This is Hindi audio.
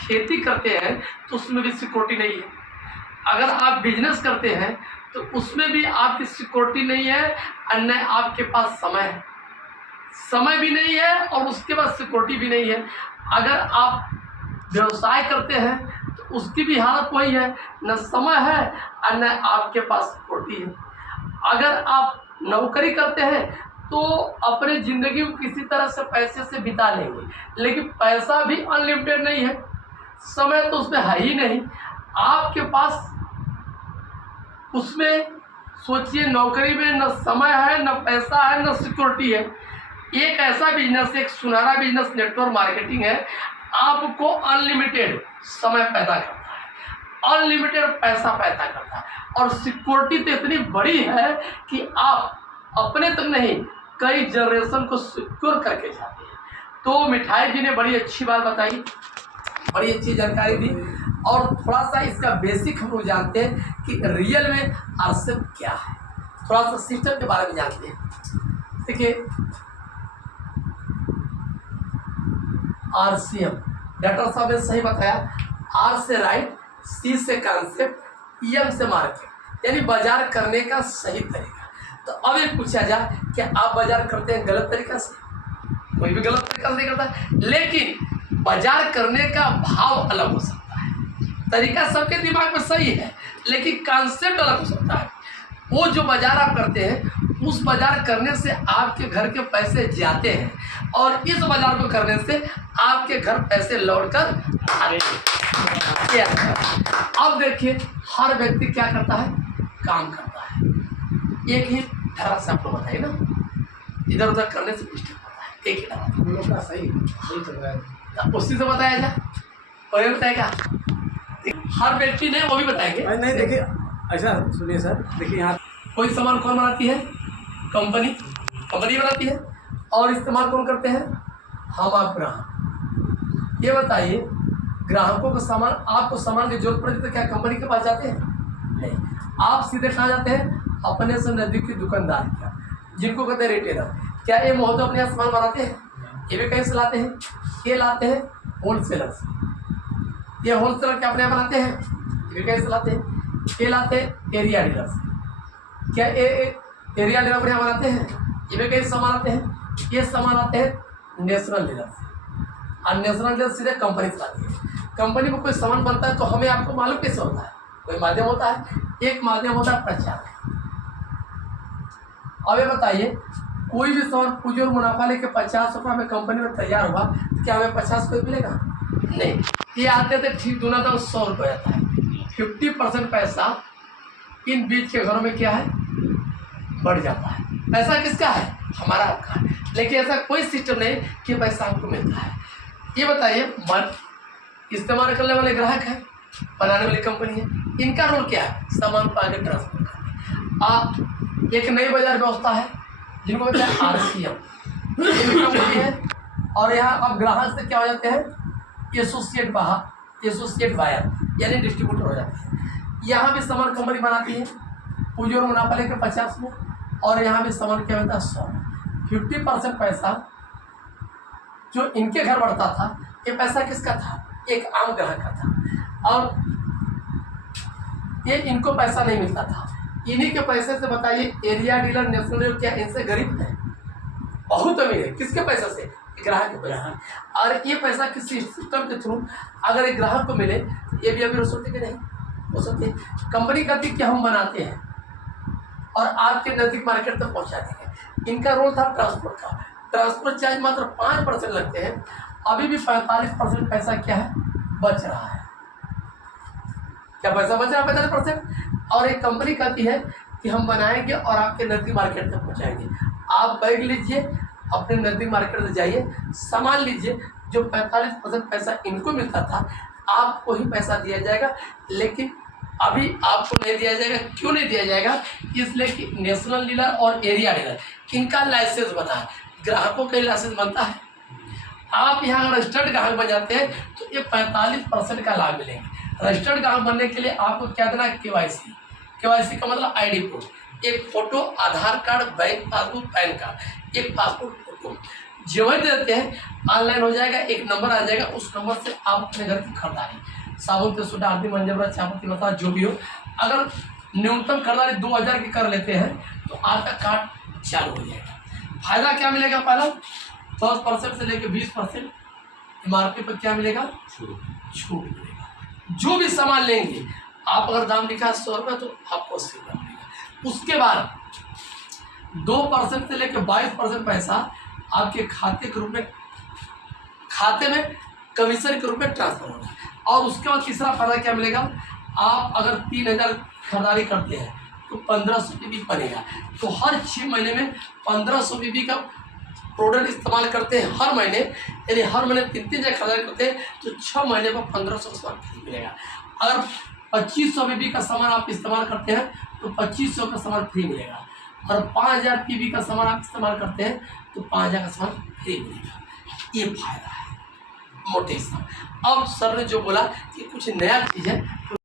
खेती करते हैं तो उसमें भी सिक्योरिटी नहीं है। अगर आप बिजनेस करते हैं तो उसमें भी आपकी सिक्योरिटी नहीं है, और न आपके पास समय है, समय भी नहीं है और उसके बाद सिक्योरिटी भी नहीं है। अगर आप व्यवसाय करते हैं तो उसकी भी हालत वही है, न समय है और न आपके पास सिक्योरिटी है। अगर आप नौकरी करते हैं तो अपने ज़िंदगी को किसी तरह से पैसे से बिता लेंगे, लेकिन पैसा भी अनलिमिटेड नहीं है, समय तो उसमें है ही नहीं आपके पास। उसमें सोचिए, नौकरी में न समय है, न पैसा है, न सिक्योरिटी है। एक ऐसा बिजनेस, एक सुनहरा बिजनेस नेटवर्क मार्केटिंग है, आपको अनलिमिटेड समय पैदा करता है, अनलिमिटेड पैसा पैदा करता है, और सिक्योरिटी तो इतनी बड़ी है कि आप अपने तक नहीं, कई जनरेशन को सिक्योर करके जाते हैं। तो मिठाई जी ने बड़ी अच्छी बात बताई, बड़ी अच्छी जानकारी दी, और थोड़ा सा इसका बेसिक हम लोग जानते हैं कि रियल में आरसीएम क्या है, थोड़ा सा सिस्टम के बारे में जानते हैं। देखिए, आरसीएम, डॉक्टर साहब ने सही बताया, आर से राइट, सी से कॉन्सेप्ट, एम से मार्केट, यानी बाजार करने का सही तरीका। तो अब ये पूछा जाए कि आप बाजार करते हैं गलत तरीका से? कोई भी गलत तरीका नहीं करता, लेकिन बाजार करने का भाव अलग हो सकता है। तरीका सबके दिमाग में सही है, लेकिन कॉन्सेप्ट अलग हो सकता है। वो जो बाजार आप करते हैं, उस बाजार करने से आपके घर के पैसे जाते हैं, और इस बाजार को करने से आपके घर पैसे लौटकर आते हैं। अब देखिए, हर व्यक्ति क्या करता है, काम करता है। एक ही तरह से आपको बताइए ना, इधर उधर करने से मिस्टेक होता है। एक ही तरह हम लोग का सही चल रहा है, उसी से बताया जाए, और ये बताएगा हर व्यक्ति ने, वो भी बताएंगे। नहीं देखिए, ऐसा सुनिए सर, देखिए यहाँ कोई सामान कौन बनाती है? कंपनी बनाती है, और इस्तेमाल कौन करते हैं? हम आप ग्राहक। ये बताइए, ग्राहकों का सामान, आपको सामान की जरूरत पड़ती तो क्या कंपनी के पास जाते हैं? नहीं, आप सीधे कहाँ जाते हैं? अपने से नजदीक की दुकानदार क्या, जिनको कहते हैं रिटेलर। क्या ये महोदय अपने यहाँ सामान बनाते हैं? ये भी कहीं से लाते हैं? ये लाते हैं होलसेलर से। ये होलसेलर क्या अपने यहाँ बनाते हैं? ये भी कहीं से लाते हैं? ये लाते हैं एरिया डीलर से। क्या ये एरिया डीलर अपने यहाँ बनाते हैं? ये भी कहीं से सामान आते हैं? ये सामान आते हैं नेशनल डीलर से, और नेशनल डीलर सीधे कंपनी से लाती है। कंपनी को कोई सामान बनता है तो हमें आपको मालूम कैसे होता है? कोई माध्यम होता है, एक माध्यम होता है प्रचार। अब ये बताइए, कोई भी सामान पूंजी और मुनाफा लेके 50 रुपये में कंपनी में तैयार हुआ तो क्या हमें 50 रुपये मिलेगा? नहीं, ये आते थे ठीक दूना था, 100 रुपये आता है। 50% पैसा इन बीच के घरों में क्या है, बढ़ जाता है। पैसा किसका है? हमारा, आपका। लेकिन ऐसा कोई सिस्टम नहीं कि पैसा आपको मिलता है। ये बताइए, मन इस्तेमाल करने वाले ग्राहक है, बनाने वाली कंपनी है, इनका रोल क्या है? सामान को आगे ट्रांसफर करना। आप एक नई बाजार व्यवस्था है जिनको कहते हैं आरसीएम, ये भी कंपनी है, और यहाँ आप ग्राहक से क्या हो जाते हैं? एसोसिएट बायर, यानी डिस्ट्रीब्यूटर हो जाते हैं। यहाँ भी सामान कंपनी बनाती है, पूंजी और मुनाफा लेकर 50 में, और यहाँ भी सामान क्या होता है? 100। 50% पैसा जो इनके घर बढ़ता था, ये पैसा किसका था? एक आम ग्राहक का था, और ये इनको पैसा नहीं मिलता था। इन्हीं के पैसे से बताइए, एरिया डीलर, नेशनल डीलर क्या इनसे गरीब है? बहुत अमीर है। किसके पैसे से? ग्राहक के पैसा। और ये पैसा किसी सिस्टम के थ्रू अगर एक ग्राहक को मिले तो ये भी अमीर हो सकते कि नहीं हो सकते? कंपनी कहती कि हम बनाते हैं और आपके नजदीक मार्केट तक पहुंचा देंगे। इनका रोल था ट्रांसपोर्ट का। ट्रांसपोर्ट चार्ज मात्र 5% लगते हैं। अभी भी 45% पैसा क्या है, बच रहा है। क्या पैसा बच रहा है? 45%। और एक कंपनी कहती है कि हम बनाएंगे और आपके नजदीक मार्केट तक पहुंचाएंगे। आप बैग लीजिए, अपने नजदीक मार्केट में जाइए, सामान लीजिए। जो 45% पैसा इनको मिलता था, आपको ही पैसा दिया जाएगा। लेकिन अभी आपको नहीं दिया जाएगा। क्यों नहीं दिया जाएगा? इसलिए कि नेशनल डीलर और एरिया डीलर, इनका लाइसेंस बना है। ग्राहकों का लाइसेंस बनता है। आप यहाँ रजिस्टर्ड ग्राहक बन जाते हैं तो ये 45% का लाभ मिलेंगे। रजिस्टर्ड ग्राहक बनने के लिए आपको क्या देना है? केवाईसी का मतलब आईडी प्रूफ, एक photo, Aadhaar card, bank passbook, PAN card, एक पासपोर्ट फोटो। जो ही देते हैं ऑनलाइन हो जाएगा, एक नंबर आ जाएगा, उस नंबर से आप अपने घर की खरीदारी साबुन तेल सोडा हल्दी मंजन चायपत्ती मसाला जो भी हो, अगर न्यूनतम खरीदारी 2000 की कर लेते हैं तो आपका कार्ड चालू हो जाएगा। फायदा क्या मिलेगा? पहला 10% से लेकर 20% MRP पर क्या मिलेगा? छूट मिलेगा। जो भी सामान लेंगे आप, अगर दाम लिखा है 100 रुपये तो आपको 80 रुपये मिलेगा। उसके बाद 2% से लेकर 22% पैसा आपके खाते में कमीशन के रूप में ट्रांसफर होगा। और उसके बाद तीसरा फायदा क्या मिलेगा? आप अगर 3000 खरीदारी करते हैं तो 1500 बीबी बनेगा। तो हर 6 महीने में 1500 बीबी का प्रोडक्ट इस्तेमाल करते हैं हर महीने, यानी हर महीने 3 जगह खरीदारी करते हैं तो 6 महीने पर 1500 का सामान फ्री मिलेगा। अगर 2500 बीबी का सामान आप इस्तेमाल करते हैं तो 2500 का सामान फ्री मिलेगा। और 5000 पीबी का सामान आप इस्तेमाल करते हैं तो 5000 का सामान फ्री मिलेगा। ये फायदा है मोटे हिसाब। अब सर ने जो बोला कि कुछ नया चीज़ है